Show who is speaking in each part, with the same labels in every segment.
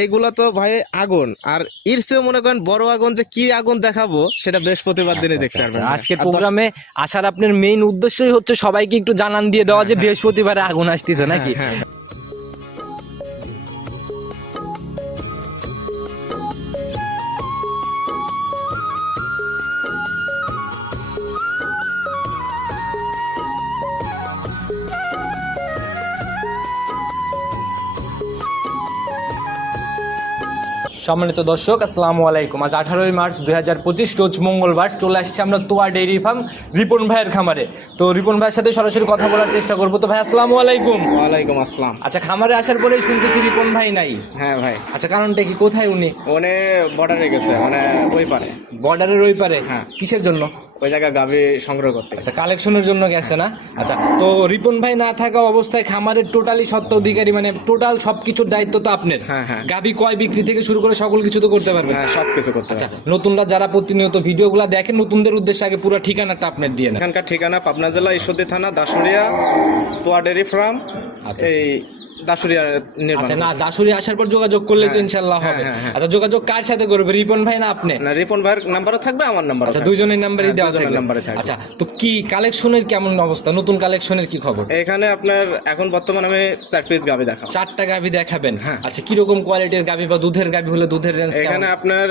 Speaker 1: এইগুলা তো ভাই আগুন। আর এর চেয়ে মনে করেন বড় আগুন যে কি আগুন দেখাবো সেটা বৃহস্পতিবার দিনে দেখতে পারবেন ভাই।
Speaker 2: আজকের প্রোগ্রামে আসার আপনার মেইন উদ্দেশ্যই হচ্ছে সবাইকে একটু জানান দিয়ে দেওয়া যে বৃহস্পতিবারে আগুন আসতেছে নাকি? সম্মানিত দর্শক আসসালামু আলাইকুম। আজ আঠারোই মার্চ দুই হাজার পঁচিশ রোজ মঙ্গলবার চলে আসছি আমরা তোয়া ডেইরি ফার্ম রিপন ভাইয়ের খামারে। তো রিপন ভাইয়ের সাথে সরাসরি কথা বলার চেষ্টা করব। তো ভাই আসসালামু আলাইকুম।
Speaker 1: ওয়ালাইকুম আসসালাম।
Speaker 2: আচ্ছা খামারে আসার পরেই শুনতেছি রিপন ভাই নাই।
Speaker 1: হ্যাঁ ভাই।
Speaker 2: আচ্ছা কারণটা কি? কোথায় উনি?
Speaker 1: উনি বর্ডারে গেছে মানে ওই পারে।
Speaker 2: বর্ডারের ওই পারে?
Speaker 1: হ্যাঁ।
Speaker 2: কিসের জন্য?
Speaker 1: ওই জায়গায় গাভি সংগ্রহ করতে
Speaker 2: আচ্ছা কালেকশনের জন্য গেছে না? আচ্ছা তো রিপন ভাই না থাকা অবস্থায় খামারের টোটালি সত্ত্ব অধিকারী মানে টোটাল সবকিছুর দায়িত্ব তো আপনার।
Speaker 1: হ্যাঁ, হ্যাঁ।
Speaker 2: গাবি কয় বিক্রি থেকে শুরু করে সকল কিছু তো করতে পারবেন।
Speaker 1: হ্যাঁ সব কিছু করতে
Speaker 2: আচ্ছা নতুনরা যারা প্রতিনিয়ত ভিডিওগুলো দেখেন নতুনদের উদ্দেশ্যে আগে পুরো ঠিকানাটা আপনার দিয়ে
Speaker 1: এখানকার ঠিকানা পাবনা জেলা ঈশ্বরদী থানা দাসুরিয়া তোয়া ডেরি ফার্ম
Speaker 2: আচ্ছা।
Speaker 1: এই নির্মাণ
Speaker 2: আচ্ছা না দাসুরি আসার পর যোগাযোগ করলে তো
Speaker 1: হ্যাঁ, হ্যাঁ,
Speaker 2: হবে।
Speaker 1: হ্যাঁ।
Speaker 2: আচ্ছা যোগাযোগ কার সাথে করবে? রিপন ভাই না আপনি?
Speaker 1: না রিপন ভাইয়ের নাম্বারও থাকবে আমার নাম্বারও
Speaker 2: আচ্ছা নাম্বারই দেওয়া থাকবে।
Speaker 1: নাম্বারে থাকবে।
Speaker 2: আচ্ছা তো কি কালেকশনের কেমন অবস্থা? নতুন কালেকশনের কি খবর?
Speaker 1: এখানে আপনার এখন বর্তমান আমি চার পিস গাভি দেখাবো।
Speaker 2: চারটা গাভি দেখাবেন। আচ্ছা কোয়ালিটির গাভি বা দুধের হলে দুধের রেঞ্জ
Speaker 1: এখানে আপনার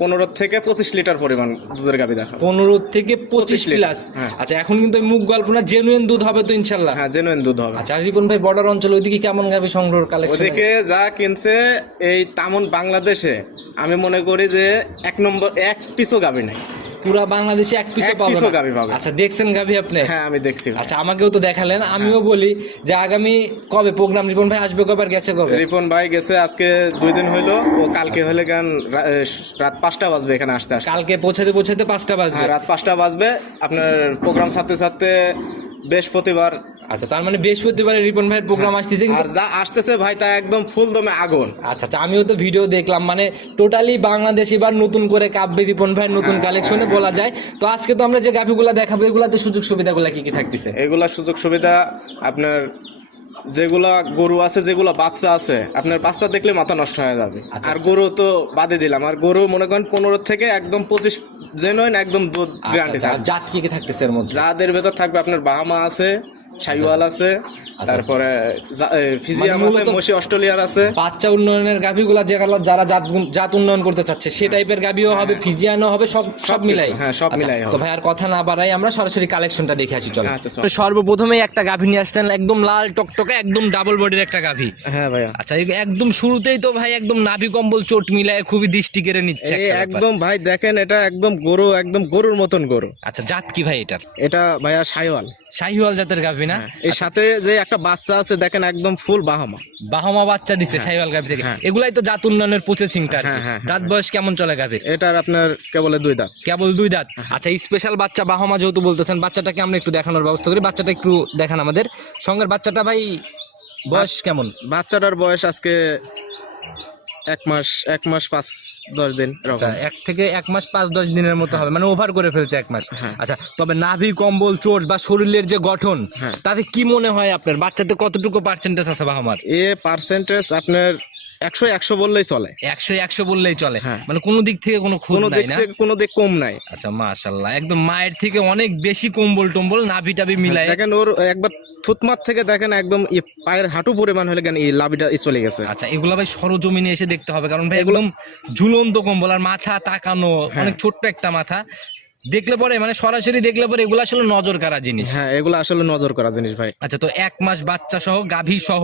Speaker 1: পনেরো থেকে পঁচিশ লিটার পরিমাণ দুধের গাভী দেখা
Speaker 2: পনেরো থেকে পঁচিশ
Speaker 1: 25
Speaker 2: প্লাস।
Speaker 1: হ্যাঁ।
Speaker 2: আচ্ছা এখন কিন্তু মুখ গল্প না জেনুইন দুধ হবে তো ইনশাল্লাহ
Speaker 1: হ্যাঁ জেনুইন দুধ হবে।
Speaker 2: আচ্ছা রিপন ভাই বর্ডার অঞ্চল ওইদিকে কেমন গাভী সংগ্রহ কালেকশন
Speaker 1: ওদিকে যা কিনছে এই তামন বাংলাদেশে আমি মনে করি যে এক নম্বর এক পিসও গাভী নাই।
Speaker 2: পুরা বাংলাদেশে এক পিসও
Speaker 1: এক
Speaker 2: পাবো
Speaker 1: গাভী পাবে।
Speaker 2: আচ্ছা দেখছেন গাভি আপনি?
Speaker 1: হ্যাঁ আমি দেখছি
Speaker 2: আচ্ছা আমাকেও তো দেখালেন। আমিও বলি যে আগামী কবে প্রোগ্রাম রিপন ভাই আসবে কবে আর গেছে কবে?
Speaker 1: রিপন ভাই গেছে আজকে দুই দিন হইল। ও কালকে হলে গান রাত পাঁচটা বাজবে এখানে আসতে আসতে।
Speaker 2: কালকে পৌঁছাতে পৌঁছাতে পাঁচটা বাজবে।
Speaker 1: হ্যাঁ রাত পাঁচটা বাজবে। আপনার প্রোগ্রাম সাথে সাথে বৃহস্পতিবার
Speaker 2: আচ্ছা তার মানে বৃহস্পতিবারে রিপন ভাইয়ের প্রোগ্রাম আসতেছে
Speaker 1: আর যা আসতেছে ভাই তা একদম ফুল দমে আগুন।
Speaker 2: আচ্ছা আচ্ছা আমিও তো ভিডিও দেখলাম মানে টোটালি বাংলাদেশ এবার নতুন করে কাব্যে রিপন ভাইয়ের নতুন কালেকশনে বলা যায়। তো আজকে তো আমরা যে গাভিগুলো দেখাবো এগুলাতে সুযোগ সুবিধাগুলো কি কি থাকতেছে?
Speaker 1: এগুলা সুযোগ সুবিধা আপনার যেগুলা গরু আছে যেগুলা বাচ্চা আছে আপনার বাচ্চা দেখলে মাথা নষ্ট হয়ে যাবে।
Speaker 2: আচ্ছা,
Speaker 1: আর গরু তো বাদে দিলাম। আর গরু মনে করেন পনেরো থেকে একদম পঁচিশ জেনুইন একদম দুধ গ্যারান্টি
Speaker 2: আচ্ছা, জাত কি কি থাকতেছে এর মধ্যে?
Speaker 1: যাদের ভেতর থাকবে আপনার বাহামা আছে সাইওয়াল আছে। তারপরে জা- এ, ফিজিয়াম
Speaker 2: মানে
Speaker 1: আছে অস্ট্রেলিয়ার আছে।
Speaker 2: বাচ্চা উন্নয়নের গাভিগুলা যেগুলো যারা জাত জাত উন্নয়ন করতে চাচ্ছে সে টাইপের গাভিও হবে ফিজিয়ানও হবে সব সব মিলাই।
Speaker 1: হ্যাঁ, সব
Speaker 2: আচ্ছা,
Speaker 1: মিলাই
Speaker 2: তো ভাই আর কথা না বাড়াই আমরা সরাসরি কালেকশনটা দেখে আসি চলো।
Speaker 1: আচ্ছা, চল।
Speaker 2: সর্বপ্রথমেই একটা গাভি নিয়ে আসলেন একদম লাল টকটকে একদম ডাবল বডির একটা গাভি।
Speaker 1: হ্যাঁ ভাইয়া।
Speaker 2: আচ্ছা একদম শুরুতেই তো ভাই একদম নাভি কম্বল চোট মিলায় খুবই দৃষ্টি কেড়ে নিচ্ছে।
Speaker 1: একদম ভাই দেখেন এটা একদম গরু একদম গরুর মতন গরু।
Speaker 2: আচ্ছা জাত কি ভাই এটার?
Speaker 1: এটা ভাইয়া সাইওয়াল
Speaker 2: শাহিওয়াল জাতের গাভি না?
Speaker 1: এর সাথে যে একটা বাচ্চা আছে দেখেন একদম ফুল বাহামা।
Speaker 2: বাহামা বাচ্চা দিছে সাইবাল গাভি থেকে।
Speaker 1: হ্যাঁ।
Speaker 2: এগুলাই তো জাত উন্নয়নের প্রসেসিংটা
Speaker 1: হ্যাঁ, হ্যাঁ,
Speaker 2: দাঁত বয়স কেমন চলে গাভির?
Speaker 1: এটার আপনার কেবল দুই দাঁত।
Speaker 2: কেবল দুই দাঁত। আচ্ছা স্পেশাল বাচ্চা বাহামা যেহেতু বলতেছেন বাচ্চাটাকে আমরা একটু দেখানোর ব্যবস্থা করি। বাচ্চাটা একটু দেখান আমাদের। সঙ্গের বাচ্চাটা ভাই বয়স কেমন?
Speaker 1: বাচ্চাটার বয়স আজকে এক মাস এক মাস পাঁচ দশ দিন এরকম।
Speaker 2: আচ্ছা এক থেকে এক মাস পাঁচ দশ দিনের মতো হবে মানে ওভার করে ফেলছে এক মাস।
Speaker 1: হ্যাঁ।
Speaker 2: আচ্ছা তবে নাভি কম্বল চোট বা শরীরের যে গঠন
Speaker 1: হ্যাঁ।
Speaker 2: তাতে কি মনে হয় আপনার? বাচ্চাতে কতটুকু পার্সেন্টেজ আছে বাহামার
Speaker 1: এ পার্সেন্টেজ আপনার একশো একশো বললেই চলে।
Speaker 2: একশো একশো বললেই চলে।
Speaker 1: হ্যাঁ।
Speaker 2: মানে কোনো দিক থেকে কোনো
Speaker 1: কোনো দিক থেকে কোনো দিক কম নাই।
Speaker 2: আচ্ছা মাশাল্লাহ একদম মায়ের থেকে অনেক বেশি কম্বল টম্বল নাভি টাভি মিলাই
Speaker 1: দেখেন ওর একবার থুতমাত থেকে দেখেন একদম পায়ের হাঁটু পরিমাণ হলে কেন এই লাভিটা চলে গেছে।
Speaker 2: আচ্ছা এগুলো ভাই সরজমিনে এসে দেখতে হবে কারণ ভাই এগুলো ঝুলন্ত কম্বল আর মাথা তাকানো
Speaker 1: হ্যাঁ।
Speaker 2: অনেক ছোট্ট একটা মাথা দেখলে পরে মানে সরাসরি দেখলে পরে এগুলো আসলে নজর কাড়া জিনিস।
Speaker 1: হ্যাঁ এগুলো আসলে নজর করা জিনিস ভাই।
Speaker 2: আচ্ছা তো এক মাস বাচ্চা সহ গাভী সহ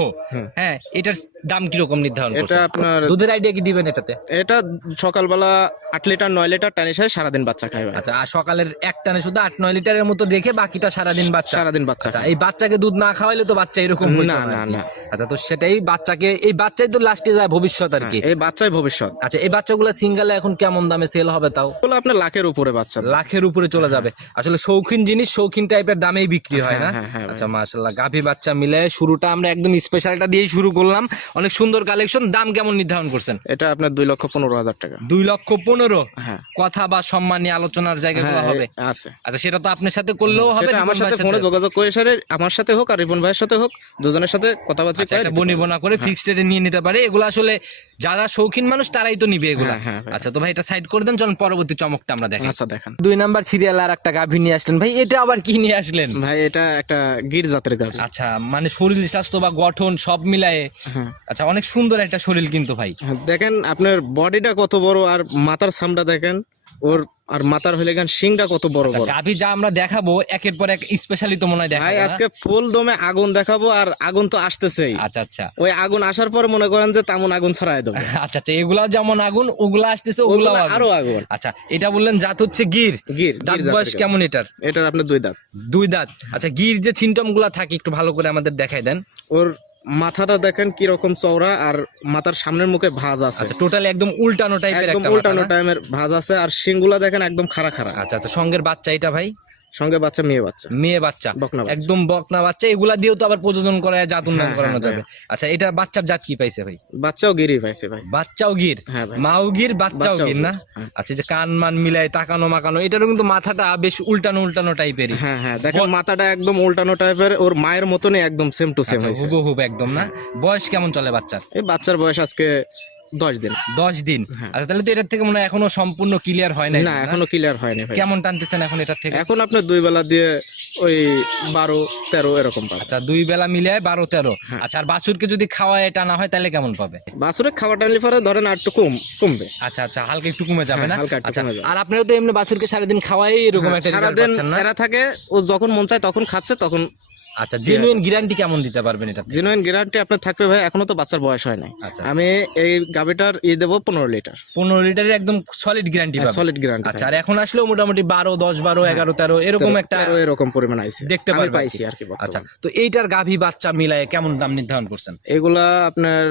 Speaker 2: হ্যাঁ এটার দাম কীরকম নির্ধারণ
Speaker 1: এটা আপনার
Speaker 2: দুধের আইডিয়া কি দিবেন এটাতে?
Speaker 1: এটা সকালবেলা আট লিটার নয় লিটার টানি সাথে সারাদিন বাচ্চা খায়
Speaker 2: আচ্ছা আর সকালের এক টানে শুধু আট নয় লিটারের মতো রেখে বাকিটা সারাদিন বাচ্চা।
Speaker 1: সারাদিন বাচ্চা
Speaker 2: আচ্ছা এই বাচ্চাকে দুধ না খাওয়াইলে তো বাচ্চা এরকম
Speaker 1: না, না, না।
Speaker 2: আচ্ছা তো সেটাই বাচ্চাকে এই বাচ্চাই তো লাস্টে যায় ভবিষ্যৎ আর কি।
Speaker 1: এই বাচ্চাই ভবিষ্যৎ।
Speaker 2: আচ্ছা এই বাচ্চাগুলো সিঙ্গেলে এখন কেমন দামে সেল হবে তাও?
Speaker 1: আপনার লাখের উপরে বাচ্চা।
Speaker 2: লাখের লাখের উপরে চলে যাবে। আসলে শৌখিন জিনিস শৌখিন টাইপের দামেই বিক্রি হয় না?
Speaker 1: হ্যাঁ, হ্যাঁ, হ্যাঁ, ভাই।
Speaker 2: আচ্ছা মাশাল্লাহ গাভী বাচ্চা মিলে শুরুটা আমরা একদম স্পেশালটা দিয়েই শুরু করলাম। অনেক সুন্দর কালেকশন দাম কেমন নির্ধারণ করছেন?
Speaker 1: এটা আপনার দুই লক্ষ পনেরো হাজার টাকা।
Speaker 2: দুই লক্ষ পনেরো?
Speaker 1: হ্যাঁ।
Speaker 2: কথা বা সম্মান নিয়ে আলোচনার জায়গাগুলো
Speaker 1: হ্যাঁ,
Speaker 2: হবে।
Speaker 1: আছে।
Speaker 2: আচ্ছা সেটা তো আপনার সাথে করলেও হবে
Speaker 1: আমার সাথে ফোনে যোগাযোগ করে সারে আমার সাথে হোক আর রিপন ভাইয়ের সাথে হোক দুজনের সাথে কথাবার্তা
Speaker 2: আচ্ছা, একটা বনি বনা করে ফিক্সড রেটে নিয়ে নিতে পারে। এগুলো আসলে যারা শৌখিন মানুষ তারাই তো নিবে এগুলো।
Speaker 1: হ্যাঁ, হ্যাঁ।
Speaker 2: আচ্ছা তো ভাই এটা সাইড করে দেন চলুন পরবর্তী চমকটা আমরা দেখি।
Speaker 1: আচ্ছা দেখান।
Speaker 2: দুই নাম্বার সিরিয়াল আর একটা গাভী নিয়ে আসলেন। ভাই এটা আবার কি নিয়ে আসলেন?
Speaker 1: ভাই এটা একটা গির জাতের গাভী।
Speaker 2: আচ্ছা মানে শরীর স্বাস্থ্য বা গঠন সব মিলায়ে
Speaker 1: হ্যাঁ।
Speaker 2: আচ্ছা অনেক সুন্দর একটা শরীর কিন্তু ভাই।
Speaker 1: দেখেন আপনার বডিটা কত বড় আর মাথার সামটা দেখেন। ওর আর মাথার হইলে গান শিংটা কত বড় বড়।
Speaker 2: গাভী যা আমরা দেখাবো একের পর এক স্পেশালি তো মনে হয়
Speaker 1: ভাই আজকে ফুল দমে আগুন দেখাবো আর আগুন তো আসতেছেই।
Speaker 2: আচ্ছা আচ্ছা।
Speaker 1: ওই আগুন আসার পর মনে করেন যে তেমন আগুন ছড়ায় দেবো।
Speaker 2: আচ্ছা আচ্ছা এগুলা যেমন আগুন ওগুলা আসতেছে ওগুলা
Speaker 1: আরও আগুন।
Speaker 2: আচ্ছা এটা বললেন জাত হচ্ছে গির।
Speaker 1: গির
Speaker 2: দাঁত বয়স কেমন এটার?
Speaker 1: এটার আপনার দুই দাঁত।
Speaker 2: দুই দাঁত। আচ্ছা গির যে সিমটমগুলা থাকে একটু ভালো করে আমাদের দেখাই দেন।
Speaker 1: ওর মাথাটা দেখেন কি রকম চওড়া আর মাথার সামনের মুখে ভাঁজ আছে।
Speaker 2: আচ্ছা টোটালি একদম উল্টানো টাইপের
Speaker 1: একদম উল্টানো টাইমের ভাঁজ আছে আর শিংগুলা দেখেন একদম খাড়া খাড়া।
Speaker 2: আচ্ছা আচ্ছা সঙ্গের বাচ্চা এটা ভাই?
Speaker 1: সঙ্গে বাচ্চা মেয়ে বাচ্চা।
Speaker 2: মেয়ে বাচ্চা। একদম বকনা বাচ্চা। এগুলা দিয়েও তো আবার প্রযোজন করা জাত উন্নয়ন
Speaker 1: হ্যাঁ,
Speaker 2: করানো
Speaker 1: হ্যাঁ,
Speaker 2: যাবে। আচ্ছা এটা বাচ্চার জাত কি পাইছে ভাই?
Speaker 1: বাচ্চাও গিরি পাইছে ভাই।
Speaker 2: বাচ্চাও গির?
Speaker 1: হ্যাঁ
Speaker 2: মাও গির বাচ্চাও গির না?
Speaker 1: হ্যাঁ।
Speaker 2: আচ্ছা যে কান মান মিলাই তাকানো মাকানো এটারও কিন্তু মাথাটা বেশ উল্টানো উল্টানো টাইপেরই
Speaker 1: হ্যাঁ হ্যাঁ দেখেন মাথাটা একদম উল্টানো টাইপের ওর মায়ের মতনই একদম সেম টু সেম হয়েছে
Speaker 2: হুবহুব একদম না? বয়স কেমন চলে বাচ্চার?
Speaker 1: এই বাচ্চার বয়স আজকে দশ দিন।
Speaker 2: দশ দিন? আচ্ছা তাহলে তো এটার থেকে মনে হয় এখনও সম্পূর্ণ ক্লিয়ার হয় নাই।
Speaker 1: হ্যাঁ। না এখনও ক্লিয়ার হয়নি ভাই।
Speaker 2: কেমন টানতেছেন এখন এটার থেকে?
Speaker 1: এখন আপনার দুই বেলা দিয়ে ওই বারো তেরো এরকম পাবে।
Speaker 2: আচ্ছা দুই বেলা মিলে বারো তেরো।
Speaker 1: হ্যাঁ।
Speaker 2: আচ্ছা আর বাছুরকে যদি খাওয়ায় টানা হয় তাহলে কেমন পাবে?
Speaker 1: বাছুরে খাওয়া টানলে পরে ধরেন আর একটু কম কমবে।
Speaker 2: আচ্ছা আচ্ছা হালকা একটু কমে যাবে
Speaker 1: হ্যাঁ,
Speaker 2: না
Speaker 1: হালকা একটু
Speaker 2: আচ্ছা
Speaker 1: কমে যাবে।
Speaker 2: আর আপনারা তো এমনি বাছুরকে সারাদিন খাওয়াই এরকম একটা
Speaker 1: সারাদিন এরা থাকে ও যখন মন চায় তখন খাচ্ছে তখন
Speaker 2: আচ্ছা জেনুইন গ্যারান্টি কেমন দিতে পারবেন এটা?
Speaker 1: জেনুইন গ্যারান্টি আপনার থাকবে ভাই এখনও তো বাচ্চার বয়স হয় নাই।
Speaker 2: আচ্ছা
Speaker 1: আমি এই গাভিটার ই দেবো পনেরো লিটার।
Speaker 2: পনেরো লিটারের একদম সলিড গ্যারান্টি
Speaker 1: সলিড গ্যারান্টি
Speaker 2: আচ্ছা আর এখন আসলেও মোটামুটি বারো দশ বারো এগারো তেরো এরকম একটা
Speaker 1: এরকম পরিমাণ আইছে।
Speaker 2: দেখতে পারবেন
Speaker 1: পাইছি আর কি
Speaker 2: আচ্ছা তো এইটার গাভী বাচ্চা মিলায় কেমন দাম নির্ধারণ করছেন?
Speaker 1: এগুলা আপনার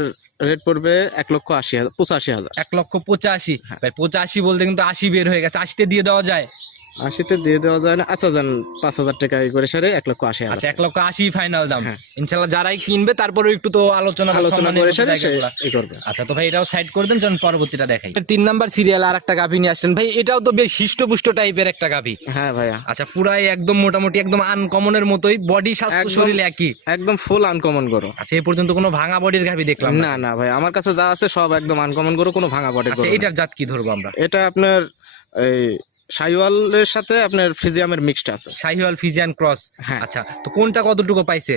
Speaker 1: রেট পড়বে এক লক্ষ আশি হাজার পঁচাশি হাজার।
Speaker 2: এক লক্ষ পঁচাশি।
Speaker 1: হ্যাঁ।
Speaker 2: পঁচাশি বলতে কিন্তু আশি বের হয়ে গেছে। আশিতে দিয়ে দেওয়া যায়?
Speaker 1: আশিতে দিয়ে দেওয়া যায় না। আচ্ছা যান পাঁচ হাজার টাকা ই করে সারে এক লক্ষ আশি
Speaker 2: আচ্ছা এক লক্ষ আশি ফাইনাল দাম।
Speaker 1: হ্যাঁ।
Speaker 2: ইনশাল্লাহ যারাই কিনবে তারপরে একটু তো আলোচনা
Speaker 1: আলোচনা করে সারে করবে।
Speaker 2: আচ্ছা তো ভাই এটাও সাইড করে দেন যখন পরবর্তীটা দেখাই। তিন নাম্বার সিরিয়াল আর একটা গাভী নিয়ে আসলেন ভাই এটাও তো বেশ হিষ্টপুষ্ট টাইপের একটা গাভী।
Speaker 1: হ্যাঁ ভাইয়া।
Speaker 2: আচ্ছা পুরাই একদম মোটামুটি একদম আনকমনের মতোই বডি স্বাস্থ্য শরীর একই।
Speaker 1: একদম ফুল আনকমন করো
Speaker 2: আচ্ছা এই পর্যন্ত কোনো ভাঙা বডির গাভী দেখলাম না?
Speaker 1: না ভাই আমার কাছে যা আছে সব একদম আনকমন করো কোনো ভাঙা বটে
Speaker 2: আচ্ছা এটার জাত কি ধরবো আমরা?
Speaker 1: এটা আপনার এই সাইওয়ালের সাথে আপনার ফিজিয়ামের মিক্সড আছে।
Speaker 2: Sahiwal Friesian cross.
Speaker 1: হ্যাঁ।
Speaker 2: আচ্ছা তো কোনটা কতটুকু পাইছে?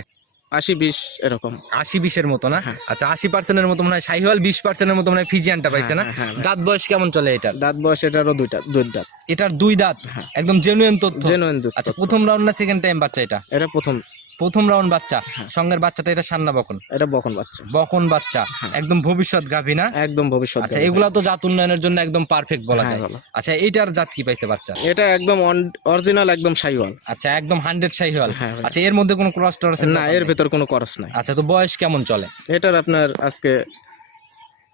Speaker 1: আশি বিশ এরকম।
Speaker 2: আশি বিশের মতো না?
Speaker 1: হ্যাঁ।
Speaker 2: আচ্ছা আশি পার্সেন্টের মতো মনে হয় শাহিওয়াল বিশ পার্সেন্টের মতো মনে হয় ফিজিয়ানটা পাইছে না?
Speaker 1: হ্যাঁ, হ্যাঁ, হ্যাঁ।
Speaker 2: দাঁত বয়স কেমন চলে এটা
Speaker 1: দাঁত বয়স এটারও দুইটা দুই দাঁত।
Speaker 2: এটার দুই দাঁত?
Speaker 1: হ্যাঁ।
Speaker 2: একদম জেনুইন তথ্য?
Speaker 1: জেনুইন
Speaker 2: আচ্ছা প্রথম রাউন্ড না সেকেন্ড টাইম বাচ্চা এটা?
Speaker 1: এটা প্রথম।
Speaker 2: প্রথম রাউন্ড বাচ্চা
Speaker 1: হ্যাঁ।
Speaker 2: সঙ্গের বাচ্চাটা এটা সান্না বকন।
Speaker 1: এটা বকন বাচ্চা।
Speaker 2: বকন বাচ্চা একদম ভবিষ্যৎ গাভী না?
Speaker 1: একদম ভবিষ্যৎ
Speaker 2: আচ্ছা। এগুলা তো জাত উন্নয়নের জন্য একদম পারফেক্ট বলা
Speaker 1: হ্যাঁ,
Speaker 2: যায়। আচ্ছা এইটার জাত কি পাইছে বাচ্চা?
Speaker 1: এটা একদম অরিজিনাল একদম সাইওয়াল।
Speaker 2: আচ্ছা একদম হান্ড্রেড শাহিওয়াল
Speaker 1: হ্যাঁ,
Speaker 2: আচ্ছা এর মধ্যে কোনো ক্রস টরস
Speaker 1: না এর ভেতর কোনো ক্রস নাই।
Speaker 2: আচ্ছা তো বয়স কেমন চলে?
Speaker 1: এটার আপনার আজকে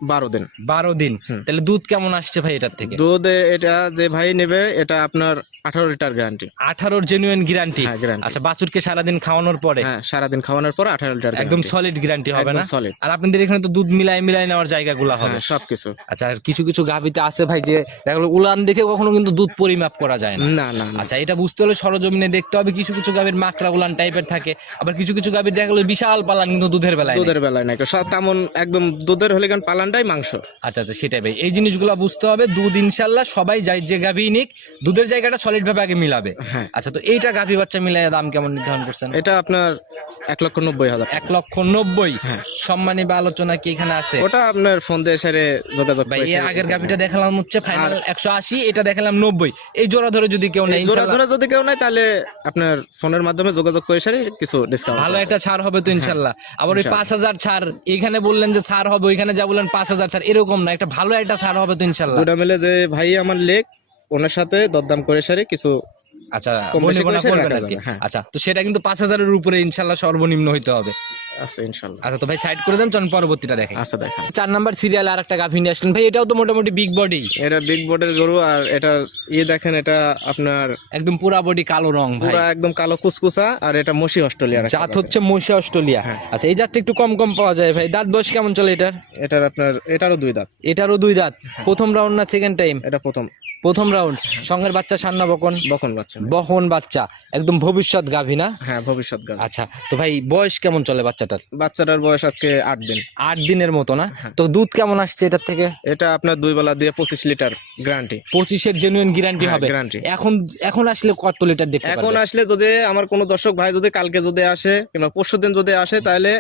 Speaker 1: বারো দিন।
Speaker 2: বারো দিন। তাহলে দুধ কেমন আসছে ভাই এটার থেকে?
Speaker 1: দুধ এটা যে ভাই নেবে এটা আপনার আঠারো লিটার গ্যারান্টি
Speaker 2: আঠারোর জেনুইন গ্যারান্টি
Speaker 1: হ্যাঁ গ্যারান্টি
Speaker 2: আচ্ছা বাছুরকে সারাদিন খাওয়ানোর পরে?
Speaker 1: হ্যাঁ সারাদিন খাওয়ানোর পর আঠারো লিটার
Speaker 2: একদম সলিড গ্যারান্টি হবে না?
Speaker 1: সলিড
Speaker 2: আর আপনাদের এখানে তো দুধ মিলাই মিলাই নেওয়ার জায়গাগুলো হবে।
Speaker 1: হ্যাঁ সবকিছু।
Speaker 2: আচ্ছা আর কিছু কিছু গাভিতে আছে ভাই যে দেখো উলান দেখে কখনো কিন্তু দুধ পরিমাপ করা যায় না।
Speaker 1: না
Speaker 2: আচ্ছা এটা বুঝতে হলে সরজমিনে দেখতে হবে। কিছু কিছু গাভীর মাকড়া উলান টাইপের থাকে। আবার কিছু কিছু গাভীর দেখা গেলো বিশাল পালান কিন্তু দুধের বেলায়
Speaker 1: দুধের বেলায় নাই। সব তেমন একদম দুধের হলে কারণ পালানটাই মাংস?
Speaker 2: আচ্ছা আচ্ছা সেটাই ভাই। এই জিনিসগুলো বুঝতে হবে। দুধ ইনশাল্লাহ সবাই যাই যে গাভী নিক দুধের জায়গাটা সলিড ভাবে আগে মিলাবে।
Speaker 1: হ্যাঁ।
Speaker 2: আচ্ছা তো এইটা গাভী বাচ্চা মিলাই দাম কেমন নির্ধারণ করছেন?
Speaker 1: এটা আপনার এক লক্ষ নব্বই হাজার
Speaker 2: এক লক্ষ নব্বই?
Speaker 1: হ্যাঁ।
Speaker 2: সম্মানী বা আলোচনা কি এখানে আছে?
Speaker 1: ওটা আপনার ফোন দিয়ে সেরে যোগাযোগ
Speaker 2: ভাই আগের গাভিটা দেখালাম হচ্ছে ফাইনাল একশো আশি এটা দেখালাম নব্বই। এই জোড়া ধরে যদি কেউ নেই
Speaker 1: জোড়া ধরে যদি কেউ নাই তাহলে আপনার ফোনের মাধ্যমে যোগাযোগ করে সারি কিছু ডিসকাউন্ট
Speaker 2: ভালো একটা ছাড় হবে তো ইনশাল্লাহ আবার ওই পাঁচ হাজার ছাড় এখানে বললেন যে ছাড় হবে ওইখানে যা বললেন পাঁচ হাজার ছাড় এরকম না একটা ভালো একটা ছাড় হবে তো ইনশাল্লাহ
Speaker 1: দুটা মিলে যে ভাই আমার লেখ ওনার সাথে দরদাম করে সারি কিছু
Speaker 2: আচ্ছা।
Speaker 1: হ্যাঁ।
Speaker 2: আচ্ছা তো সেটা কিন্তু পাঁচ হাজারের উপরে ইনশাল্লাহ সর্বনিম্ন হইতে হবে
Speaker 1: ইনশাল্লাহ
Speaker 2: আচ্ছা তো ভাই সাইড করে দেন চল পরবর্তীটা দেখেন
Speaker 1: আচ্ছা দেখেন।
Speaker 2: চার নাম্বার সিরিয়াল আর একটা গাভী নিয়ে আসলেন। ভাই এটাও তো মোটামুটি বিগ বডি
Speaker 1: এটা বিগ বোর্ডের গরু আর এটা ইয়ে দেখেন এটা আপনার
Speaker 2: একদম পুরা বডি কালো রং ভাই।
Speaker 1: পুরা একদম কালো কুচকুচা আর এটা মসি অস্ট্রেলিয়ার
Speaker 2: জাত
Speaker 1: জাত।
Speaker 2: হচ্ছে মশা অস্ট্রেলিয়া।
Speaker 1: হ্যাঁ।
Speaker 2: আচ্ছা এই জাতটা একটু কম কম পাওয়া যায় ভাই। দাঁত বয়স কেমন চলে এটার?
Speaker 1: এটার আপনার এটারও দুই দাঁত।
Speaker 2: এটারও দুই দাঁত। প্রথম রাউন্ড না সেকেন্ড টাইম
Speaker 1: এটা প্রথম।
Speaker 2: প্রথম রাউন্ড সঙ্গের বাচ্চা সান্না বকন?
Speaker 1: বকন বাচ্চা
Speaker 2: বহন বাচ্চা। একদম ভবিষ্যৎ গাভী না?
Speaker 1: হ্যাঁ ভবিষ্যৎ
Speaker 2: আচ্ছা তো ভাই বয়স কেমন চলে বাচ্চাটার
Speaker 1: বাচ্চাটার বয়স আজকে আট দিন।
Speaker 2: আট দিনের মতো না?
Speaker 1: হ্যাঁ।
Speaker 2: তো দুধ কেমন আসছে এটার থেকে?
Speaker 1: এটা আপনার দুই বেলা দিয়ে পঁচিশ লিটার গ্যারান্টি
Speaker 2: পঁচিশের জেনুইন গ্যারান্টি হবে।
Speaker 1: গ্যারান্টি
Speaker 2: এখন এখন আসলে কত লিটার দেখতে
Speaker 1: এখন আসলে যদি আমার কোনো দর্শক ভাই যদি কালকে যদি আসে কিংবা পরশু দিন যদি আসে তাহলে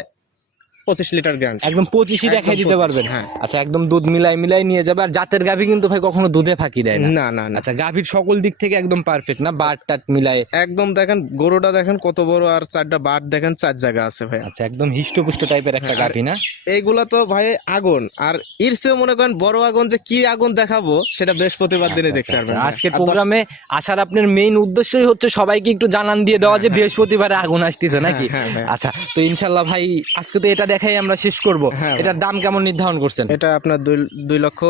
Speaker 1: পঁচিশ লিটার গ্যারান্টি
Speaker 2: একদম পঁচিশই দেখাই দিতে পারবেন।
Speaker 1: হ্যাঁ।
Speaker 2: আচ্ছা একদম দুধ মিলাই মিলাই নিয়ে যাবে। আর জাতের গাভী কিন্তু ভাই কখনো দুধে ফাঁকি দেয় না।
Speaker 1: না
Speaker 2: আচ্ছা গাভীর সকল দিক থেকে একদম পারফেক্ট না? বাট টাট মিলায়।
Speaker 1: একদম দেখেন গরুটা দেখেন কত বড় আর চারটা বাট দেখেন চার জায়গা আছে ভাই
Speaker 2: আচ্ছা একদম হিষ্টপুষ্ট টাইপের একটা
Speaker 1: হ্যাঁ,
Speaker 2: গাভী না?
Speaker 1: এইগুলা তো ভাই আগুন। আর এর চেয়েও মনে করেন বড় আগুন যে কি আগুন দেখাবো সেটা বৃহস্পতিবার দিনে দেখতে পারবেন
Speaker 2: আচ্ছা,
Speaker 1: ভাই।
Speaker 2: আজকের প্রোগ্রামে আসার আপনার মেইন উদ্দেশ্যই হচ্ছে সবাইকে একটু জানান দিয়ে দেওয়া যে বৃহস্পতিবারে আগুন আসতেছে নাকি?
Speaker 1: হ্যাঁ, হ্যাঁ।
Speaker 2: আচ্ছা তো ইনশাল্লাহ ভাই আজকে তো এটা দেখাই আমরা শেষ করব।
Speaker 1: হ্যাঁ,
Speaker 2: এটার দাম কেমন নির্ধারণ করছেন?
Speaker 1: এটা আপনার দুই দুই লক্ষ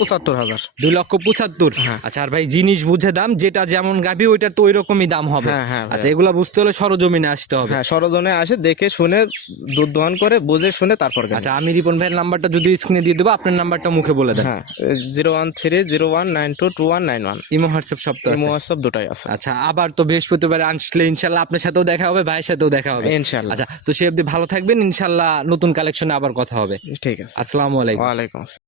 Speaker 1: পঁচাত্তর হাজার।
Speaker 2: দুই লক্ষ পঁচাত্তর।
Speaker 1: হ্যাঁ।
Speaker 2: আচ্ছা আর ভাই জিনিস বুঝে দাম যেটা যেমন গাবি ওইটার তো ওই রকমই দাম হবে।
Speaker 1: হ্যাঁ, হ্যাঁ।
Speaker 2: আচ্ছা এগুলা বুঝতে হলে সরজমিনে আসতে হবে।
Speaker 1: হ্যাঁ সরজনে আসে দেখে শুনে দুধ দহন করে বুঝে শুনে তারপর
Speaker 2: আচ্ছা আমি রিপন ভাইয়ের নাম্বারটা যদি স্ক্রিনে দিয়ে দেবো আপনার নাম্বারটা মুখে বলে দেন।
Speaker 1: হ্যাঁ zero one three zero one nine two two one nine one.
Speaker 2: Imo WhatsApp সপ্তাহ
Speaker 1: ইমো হোয়াটসঅ্যাপ দুটাই আছে।
Speaker 2: আচ্ছা আবার তো বৃহস্পতিবার আসলে ইনশাল্লাহ আপনার সাথেও দেখা হবে ভাইয়ের সাথেও দেখা হবে।
Speaker 1: ইনশাল্লাহ।
Speaker 2: আচ্ছা তো সে অবধি ভালো থাকবেন ইনশাল্লাহ নতুন কালেকশনে আবার কথা হবে।
Speaker 1: ঠিক আছে।
Speaker 2: আসসালামু আলাইকুম।
Speaker 1: ওয়ালাইকুম আসসালাম।